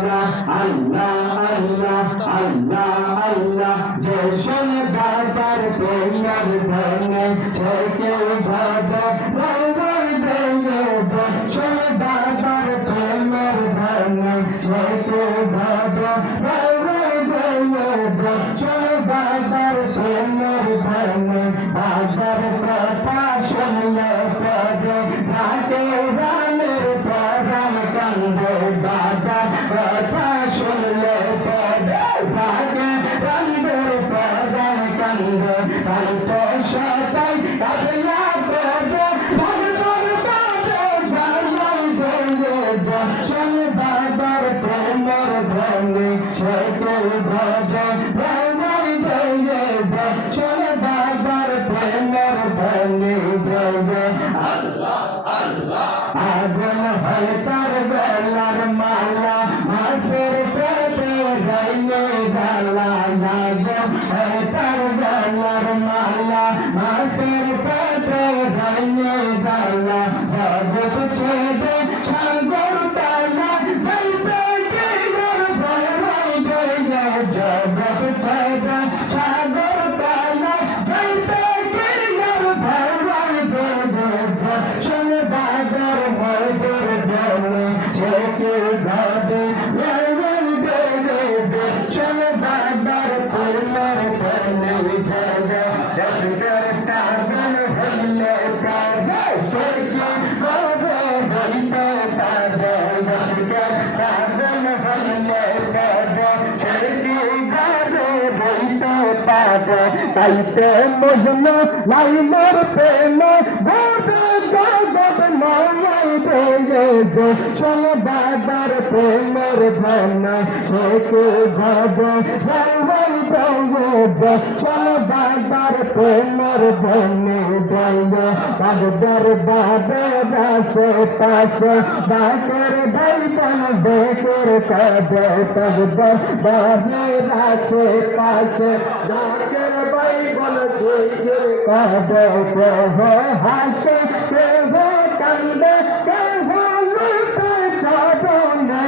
আল্লাহ আল্লাহ আল্লাহ আল্লাহ যে শুনে বাবার প্রেমের ধনে সে কেউ ভাবে রঙের দেয়ে যে শুনে বাবার প্রেমের ধনে সে কেউ ভাবে রঙের দেয়ে যে শুনে বাবার প্রেমের ধনে বাবার কথা শুনলে পরে থাকে রানের পরাণ কান্দে বাবার কথা শুনলে পরে থাকে রানের পরাণ কান্দে কান্দে সবাই কাবলা করে ভগবান কাঁদে জানাই দেবে যখন বাবার প্রেমের ধনে সে কেউ ভাবে ভগবান দেবে যখন বাবার প্রেমের ধনে দেবে আল্লাহ আল্লাহ আগুন হয় তার বেলার মালা মাসের পেটে গাইলে গালা আগুন হয় তার বেলার মালা মাসের পেটে গাইলে গালা জগৎ ছেড়ে সাগর তালা যাইতে গেলার ভয় গেলে জগৎ ছেড়ে সাগর তালা যাইতে গেলার ভয় গেলে শুনে বাজার ময়দের জলে ছেকে ঘাটে ভগবান গেলে শুনে বাজার পূর্ণের ধনে জলে দশকর কাগন হইলে কাগে সেকে ঘাটে হইতে কাগে দশকর কাগন হইলে কাগে সেকে ঘাটে হইতে পাবে তাইতে মজনু লাইনের প্রেমে ঘটে জগৎ মায়াই দেগে যে শুনে বাবার প্রেমের ধনে সেকে ঘটে ভগবান দেগে যে শুনে বাবার প্রেমের ধনে দেগে বাবার বাবে রাশে পাশে বাকের ভাইবান বেকের কাঁদে বাবার বাবে রাশে পাশে বাকের ভাইবান বেকের কাঁদে কেহ হাসে কেহ কান্দে কেহ লুটে সাধনে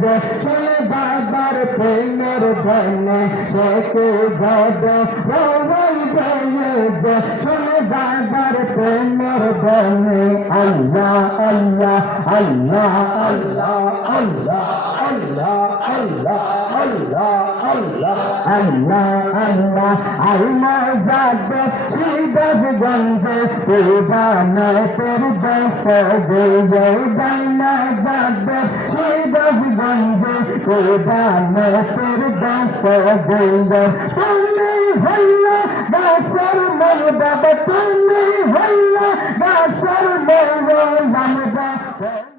যে শুনে বাবার প্রেমের ধনে সেকে ঘটে ভগবান দেগে যে শুনে বাবার প্রেমের ধনে আল্লাহ আল্লাহ আল্লাহ আল্লাহ আল্লাহ আল্লাহ আল্লাহ আল্লাহ আল্লাহ আল্লাহ আল্লাহ আল্লাহ যাবে শ্রীদেবগঞ্জে পূর্বানে পূর্বশে গিয়ে ডাইনা যাবে শ্রীদেবগঞ্জে পূর্বানে পূর্বশে গিয়ে তুমি হইলে দাসর মোর বাবা তুমি হইলে দাসর মোর বাবা